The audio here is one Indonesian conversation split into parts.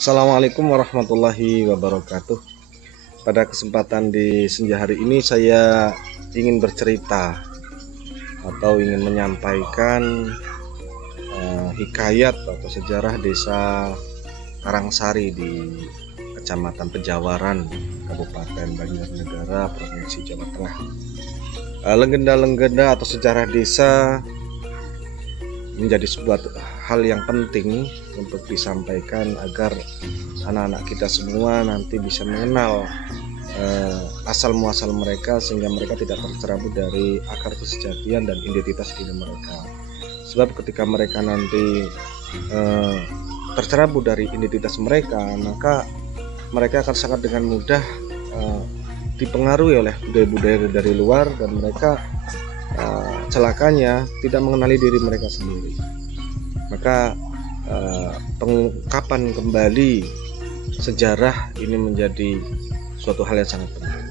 Assalamualaikum warahmatullahi wabarakatuh. Pada kesempatan di senja hari ini saya ingin bercerita atau ingin menyampaikan hikayat atau sejarah desa Karangsari di Kecamatan Pejawaran, Kabupaten Banjarnegara, Provinsi Jawa Tengah. Legenda-legenda atau sejarah desa menjadi sebuah hal yang penting untuk disampaikan agar anak-anak kita semua nanti bisa mengenal asal muasal mereka, sehingga mereka tidak tercerabut dari akar kesejatian dan identitas diri mereka. Sebab ketika mereka nanti tercerabut dari identitas mereka, maka mereka akan sangat dengan mudah dipengaruhi oleh budaya-budaya dari luar, dan mereka celakanya tidak mengenali diri mereka sendiri. Maka pengungkapan kembali sejarah ini menjadi suatu hal yang sangat penting.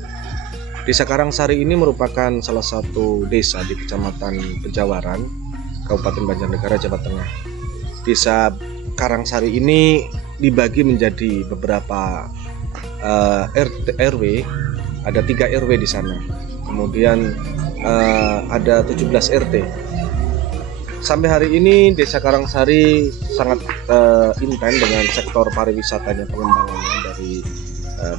Desa Karangsari ini merupakan salah satu desa di Kecamatan Pejawaran, Kabupaten Banjarnegara, Jawa Tengah. Desa Karangsari ini dibagi menjadi beberapa RW, ada 3 RW di sana. Kemudian ada 17 RT. Sampai hari ini Desa Karangsari sangat intens dengan sektor pariwisatanya, pengembangannya dari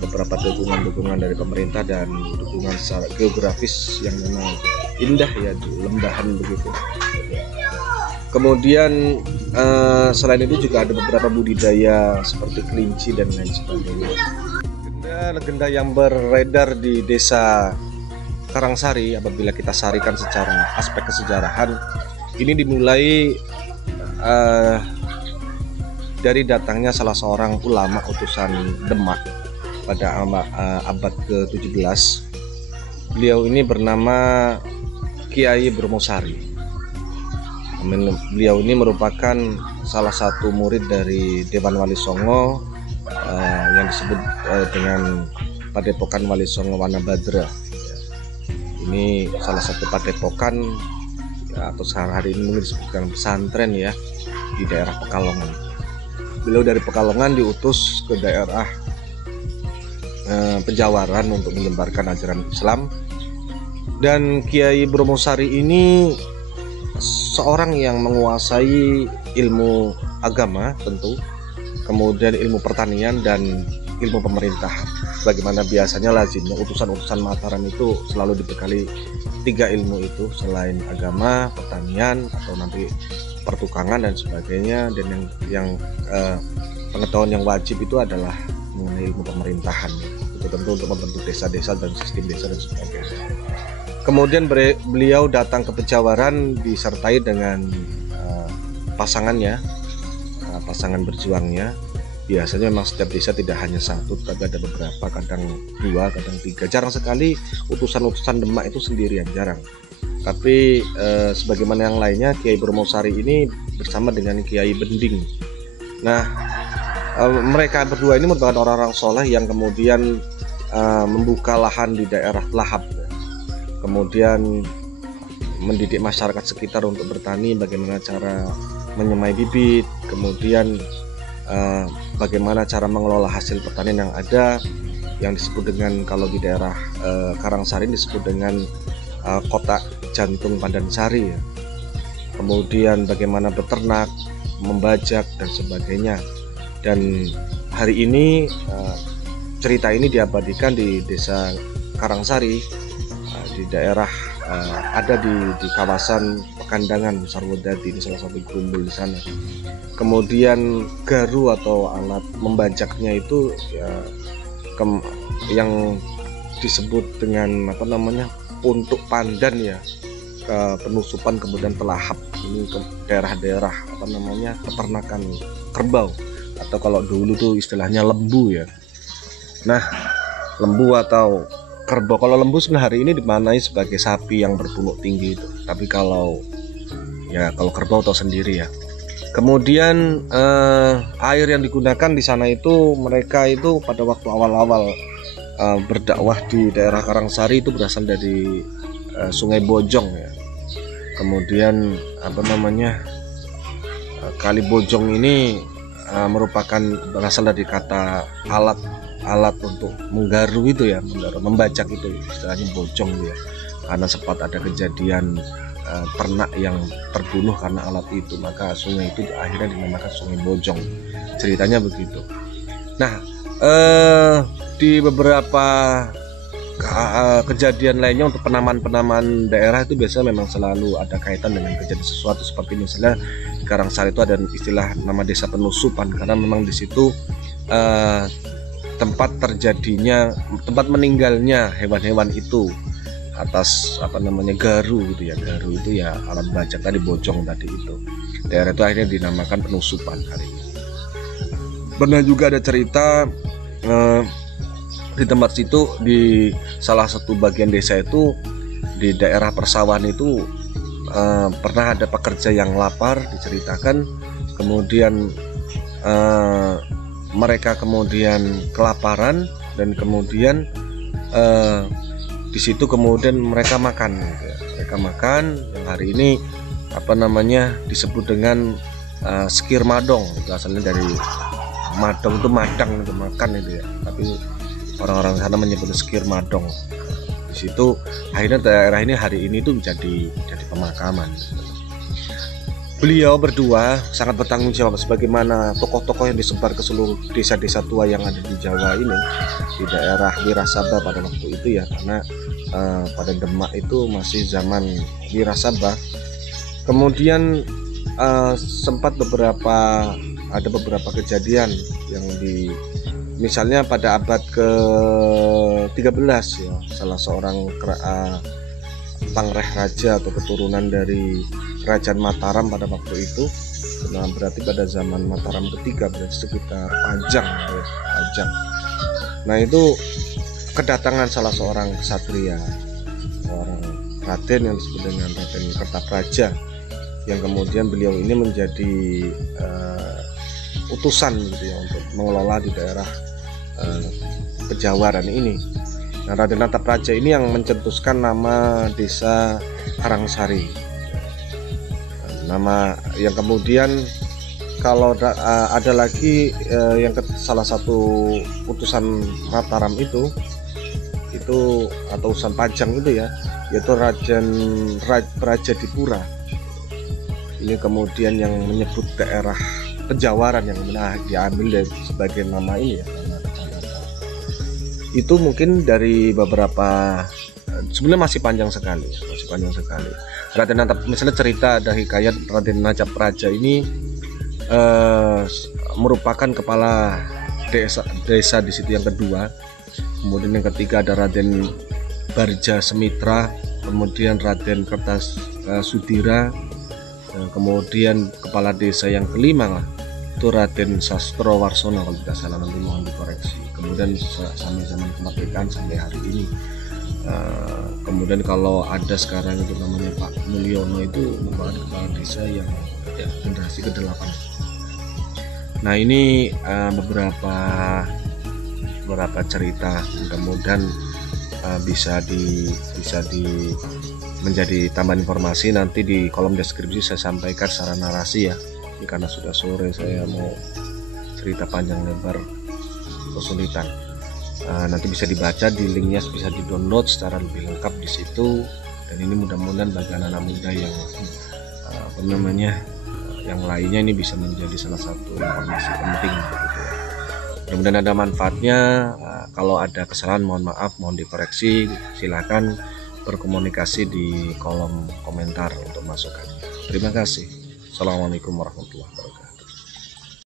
beberapa dukungan dari pemerintah dan dukungan secara geografis yang memang indah ya, di lembahan begitu. Kemudian selain itu juga ada beberapa budidaya seperti kelinci dan lain sebagainya. Legenda yang beredar di Desa Karangsari, apabila kita sarikan secara aspek kesejarahan, ini dimulai dari datangnya salah seorang ulama utusan Demak pada abad ke-17. Beliau ini bernama Kiai Bromosari. Beliau ini merupakan salah satu murid dari Dewan Wali Songo yang disebut dengan Padepokan Wali Songo Wanabadra. Ini salah satu padepokan atau sekarang hari ini mungkin disebutkan pesantren ya, di daerah Pekalongan. Beliau dari Pekalongan diutus ke daerah Pejawaran untuk menyebarkan ajaran Islam. Dan Kiai Bromosari ini seorang yang menguasai ilmu agama tentu, kemudian ilmu pertanian dan ilmu pemerintahan. Bagaimana biasanya lazimnya utusan-utusan Mataram itu selalu dibekali 3 ilmu itu, selain agama, pertanian, atau nanti pertukangan dan sebagainya. Dan yang pengetahuan yang wajib itu adalah mengenai ilmu pemerintahan. Itu tentu untuk membentuk desa-desa dan sistem desa dan sebagainya. Kemudian beliau datang ke Pejawaran disertai dengan pasangannya, pasangan berjuangnya. Biasanya memang setiap desa tidak hanya satu, tapi ada beberapa, kadang 2, kadang 3. Jarang sekali utusan-utusan Demak itu sendirian, jarang. Tapi sebagaimana yang lainnya, Kiai Bromosari ini bersama dengan Kiai Bending. Nah, mereka berdua ini merupakan orang-orang soleh yang kemudian membuka lahan di daerah Telahap, kemudian mendidik masyarakat sekitar untuk bertani, bagaimana cara menyemai bibit, kemudian bagaimana cara mengelola hasil pertanian yang ada, yang disebut dengan, kalau di daerah Karangsari disebut dengan kota jantung Pandansari ya. Kemudian bagaimana beternak, membajak dan sebagainya. Dan hari ini cerita ini diabadikan di Desa Karangsari, di daerah ada di kawasan Pekandangan Sarwodadi, ini salah satu gerumbul di sana. Kemudian garu atau alat membajaknya itu ya, yang disebut dengan untuk pandan ya, ke penusupan kemudian Telahap, ini ke daerah-daerah peternakan kerbau, atau kalau dulu tuh istilahnya lembu ya. Nah, lembu atau kerbau, kalau lembu sebenarnya hari ini dimaknai sebagai sapi yang berpunuk tinggi itu, tapi kalau kerbau tahu sendiri ya. Kemudian air yang digunakan di sana itu, mereka itu pada waktu awal-awal berdakwah di daerah Karangsari itu berasal dari Sungai Bojong ya. Kemudian Kali Bojong ini merupakan berasal dari kata alat untuk menggaru itu ya, membajak itu istilahnya bojong ya, karena sempat ada kejadian ternak yang terbunuh karena alat itu, maka sungai itu akhirnya dinamakan Sungai Bojong, ceritanya begitu. Nah, di beberapa kejadian lainnya untuk penamaan daerah itu biasanya memang selalu ada kaitan dengan kejadian sesuatu, seperti misalnya di Karangsari itu ada istilah nama desa penusupan, karena memang di situ tempat meninggalnya hewan-hewan itu atas garu gitu ya. Garu itu ya alat bajak tadi, bojong tadi itu. Daerah itu akhirnya dinamakan penusupan hari ini. Pernah juga ada cerita di tempat situ, di salah satu bagian desa itu, di daerah persawahan itu pernah ada pekerja yang lapar, diceritakan. Kemudian mereka kemudian kelaparan, dan kemudian di situ kemudian mereka makan yang hari ini disebut dengan skir madong. Itu asalnya dari madong, itu madang itu makan itu ya, tapi orang-orang sana menyebutnya skir madong. Di situ akhirnya daerah ini hari ini tuh jadi pemakaman. Beliau berdua sangat bertanggung jawab sebagaimana tokoh-tokoh yang disebar ke seluruh desa-desa tua yang ada di Jawa ini, di daerah Wirasaba pada waktu itu ya, karena pada Demak itu masih zaman Wirasaba. Kemudian sempat ada beberapa kejadian yang misalnya pada abad ke-13 ya, salah seorang pangreh raja atau keturunan dari Kerajaan Mataram pada waktu itu, nah berarti pada zaman Mataram ketiga, berarti sekitar Pajang. Nah itu kedatangan salah seorang ksatria, seorang raden yang disebut dengan Raden Kertapraja, yang kemudian beliau ini menjadi utusan gitu ya, untuk mengelola di daerah Pejawaran ini. Nah, Raden Kertapraja ini yang mencetuskan nama desa Karangsari, nama yang kemudian kalau ada lagi salah satu utusan Mataram itu atau utusan Pajang itu ya, yaitu Raja Dipura. Ini kemudian yang menyebut daerah Pejawaran yang diambil sebagai nama ini ya, nama kecamatan. Itu mungkin dari beberapa, sebenarnya masih panjang sekali. Misalnya cerita ada hikayat Raden Najap Raja ini merupakan kepala desa di situ yang kedua. Kemudian yang ketiga ada Raden Barja Semitra, kemudian Raden Kertasudira, kemudian kepala desa yang kelima itu Raden Sastro Warsono kalau tidak salah, nanti mohon dikoreksi. Kemudian sampai zaman kemerdekaan sampai hari ini. Kemudian kalau ada sekarang itu namanya Pak Mulyono, itu merupakan kepala desa yang generasi ke-8. Nah ini beberapa cerita, mudah-mudahan bisa menjadi tambahan informasi. Nanti di kolom deskripsi saya sampaikan secara narasi ya. Ini karena sudah sore, saya mau cerita panjang lebar kesulitan. Nanti bisa dibaca di linknya, bisa di-download secara lebih lengkap di situ. Dan ini mudah-mudahan bagi anak-anak muda yang yang lainnya ini bisa menjadi salah satu informasi penting gitu ya. Mudah-mudahan ada manfaatnya. Kalau ada kesalahan mohon maaf, mohon dikoreksi. Silakan berkomunikasi di kolom komentar untuk masukan. Terima kasih. Assalamualaikum warahmatullahi wabarakatuh.